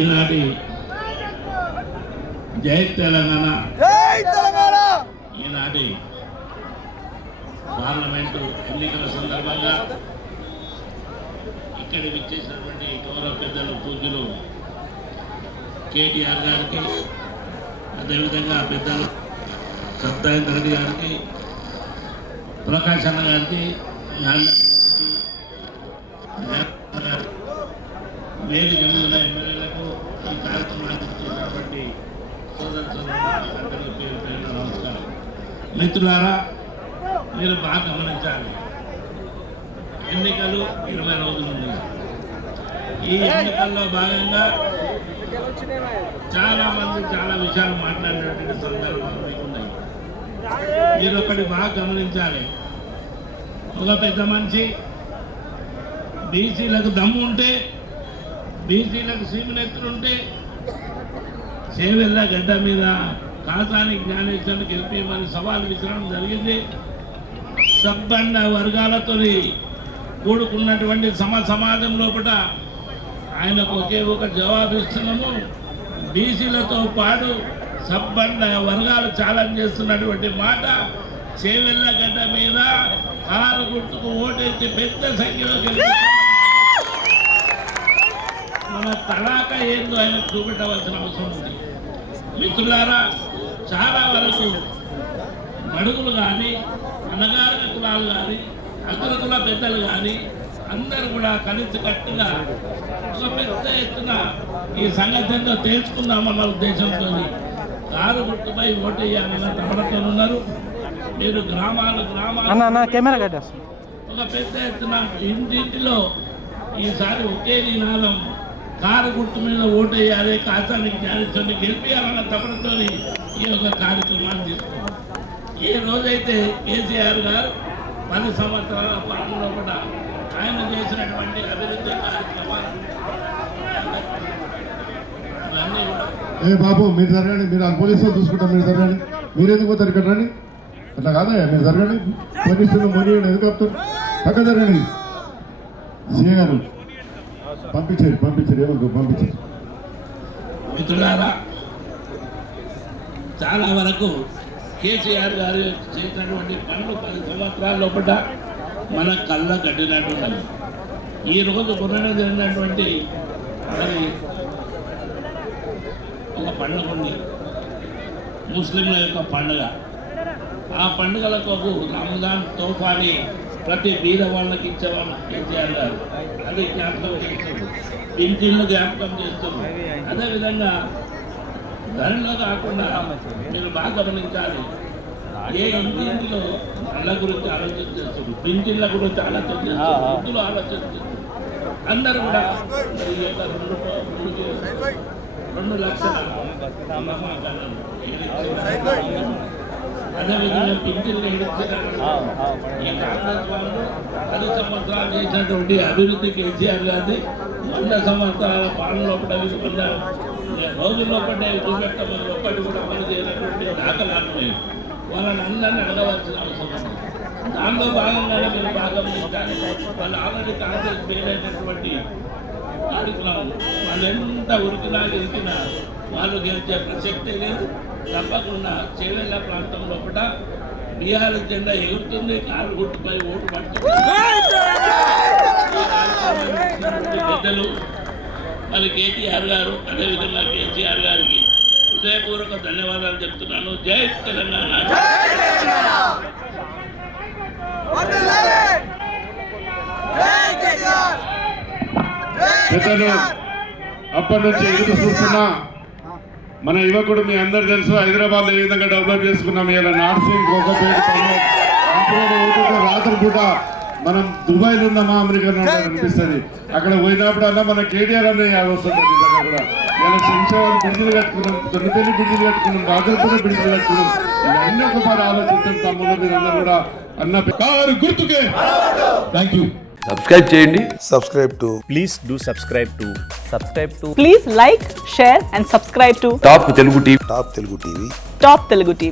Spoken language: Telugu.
ఈనాటి జై తెలంగాణ ఈనాటి పార్లమెంటు ఎన్నికల సందర్భంగా ఇక్కడికి విచ్చేసినటువంటి గౌరవ పెద్దలు పూజ్యులు కేటీఆర్ గారికి, అదేవిధంగా పెద్దలు సత్యనారాయణ రెడ్డి గారికి, ప్రకాష్ అన్న గారికి, వేదిక మీద ఉన్న ఎమ్మెల్యేలకు ఈ కార్యక్రమానికి చేసినటువంటి సోదరులందరికీ పేరు పేరున నమస్కారం. మిత్రులారా, మీరు బాగా గమనించాలి, ఎన్నికలు 20 రోజులు ఉన్నాయి. ఈ ఎన్నికల్లో భాగంగా చాలా మంది చాలా విషయాలు మాట్లాడినటువంటి సందర్భాలు మీకున్నాయి. మీరు ఒకటి బాగా గమనించాలి, ఒక పెద్ద మనిషి బీసీలకు దమ్ము ఉంటే, బీసీలకు సీమనెత్తులుంటే చేవెళ్ళ గడ్డ మీద కాసాని జ్ఞానేశ్వరుని గెలిపేమని సవాల్ విసరడం జరిగింది. సబ్బండ వర్గాలతో కూడుకున్నటువంటి సమాజం లోపల ఆయనకు ఒకే ఒక జవాబు ఇస్తున్నాము. బీసీలతో పాటు సబ్బండ వర్గాలు ఛాలెంజ్ చేస్తున్నటువంటి మాట, చేవెళ్ళ గడ్డ మీద కారు గుర్తుకు ఓటేసి పెద్ద సంఖ్యలో మన తడాక ఏందో ఆయన చూపెట్టవలసిన అవసరం ఉంది. మిత్రులారా, చాలా వరకు బడుగులు కానీ, అన్నగారిన కులాలు కానీ, అగ్రకుల పెద్దలు కానీ అందరూ కూడా కలిసి కట్టుగా ఒక పెద్ద ఎత్తున ఈ సంగతితో తేల్చుకుందామన్న ఉద్దేశంతో కారు గుర్తుపై ఓటేయాలన్న తపనతో ఉన్నారు. మీరు గ్రామాలు ఒక పెద్ద ఎత్తున ఇంటింటిలో ఈసారి ఒకే నినాదం, కారు గుర్తు మీద ఓటేయాలి, కాసానికి జ్ఞానేశ్వరుని గెలిపించాలన్న తపనతో ఈ యొక్క కార్యక్రమాన్ని తీసుకున్నాం. ఏ రోజైతే కేసీఆర్ గారు 10 సంవత్సరాల పాలనలో కూడా ఆయన చేసినటువంటి అభివృద్ధి కార్యక్రమాలు బాబు మీరు జరగండి, మీరు పోలీసులు చూసుకుంటాం, మీరు జరగండి. మీరు ఎందుకు పోతారు ఇక్కడ రండి, అట్లా కాదా, మీరు జరగండి. పోలీసులు మొదలు ఎందుకు ఆపుతారు, పక్క జరగండి. సీఏ గారు పంపించారు ఏమనుకో పంపించారు. మిత్రులారా, చాలా వరకు కేసీఆర్ గారు చేసినటువంటి పనులు 10 సంవత్సరాల లోపల మన కళ్ళ కట్టినట్టున్నది. ఈరోజు పురాణ జరిగినటువంటి మరి ఒక పండుగ ఉంది, ముస్లింల యొక్క పండుగ. ఆ పండుగలకు రంజాన్ తోఫాని ప్రతి బీద వాళ్ళకి ఇచ్చేవాళ్ళు కేసీఆర్ గారు. అది జ్ఞాపకం చేస్తున్నారు, పింఛన్లు జ్ఞాపకం చేస్తున్నారు. అదేవిధంగా ధరలో కాకుండా మీరు బాగా గమనించాలి, ఏ ఇంటిలో పళ్ళ గురించి ఆలోచిస్తున్నారు, పింఛన్ల గురించి ఆలోచిస్తున్నారు, వృద్ధులు ఆలోచిస్తున్నారు. అందరూ కూడా ఈ యొక్క 2 లక్షల అదేవిధంగా పింఛన్లు ఈ కాంగ్రెస్ వాళ్ళు 10 సంవత్సరాలు చేసినటువంటి అభివృద్ధి కేసీఆర్ గారిది 100 సంవత్సరాల పాలన లోపల రోజుల్లో పడ్డే చూపెట్టమని ఒక్కటి కూడా అమలు చేయనటువంటి దాఖలాలు ఉన్నాయి. వాళ్ళని అందరినీ అడగవలసిన అవసరం ఉంది. దాంట్లో భాగంగానే మీరు భాగం ఉంటారు. వాళ్ళు ఆల్రెడీ కాంగ్రెస్ పేరైనటువంటి కార్యక్రమం, వాళ్ళు ఎంత ఇరికినా వాళ్ళు గెలిచే ప్రసక్తే లేదు. తప్పకుండా చేవెళ్ళ ప్రాంతం లోపల బీఆర్ఎస్ జెండా ఎగురుతుంది, కారు గుర్తుపై ఓటు పడుతుంది. పెద్దలు మరి కేటీఆర్ గారు, అదేవిధంగా కేసీఆర్ గారికి హృదయపూర్వక ధన్యవాదాలు చెప్తున్నాను. జై తెలంగాణ. పెద్దలు అప్పటి నుంచి ఎదురు చూస్తున్నా మన యువకుడు, మీ అందరు తెలుసు, హైదరాబాద్లో ఏ విధంగా డెవలప్ చేసుకున్నాం. ఇలా నార్సింగ్ రాత్రి పూట మనం దుబాయ్లో ఉన్నామా అమెరికాలో అనిపిస్తుంది. అక్కడ పోయినప్పుడల్లా మన కేటీఆర్ అనే వస్తుంది. కూడా ఇలా శంషాబాద్ బ్రిడ్జిలు కట్టుకున్నాం, దొండపల్లి బ్రిడ్జిలు కట్టుకున్నాం, రాజపూట బ్రిడ్జిలు కట్టుకున్నాం. ఇవన్నీ ఒకసారి ఆలోచించండి తమ్ముళ్ళు, మీరందరూ కూడా అన్న కారు గుర్తుకే. Thank you. సబ్స్క్రైబ్ చేయండి. Please do subscribe to. Please like, share and subscribe to top Telugu TV. Top Telugu TV.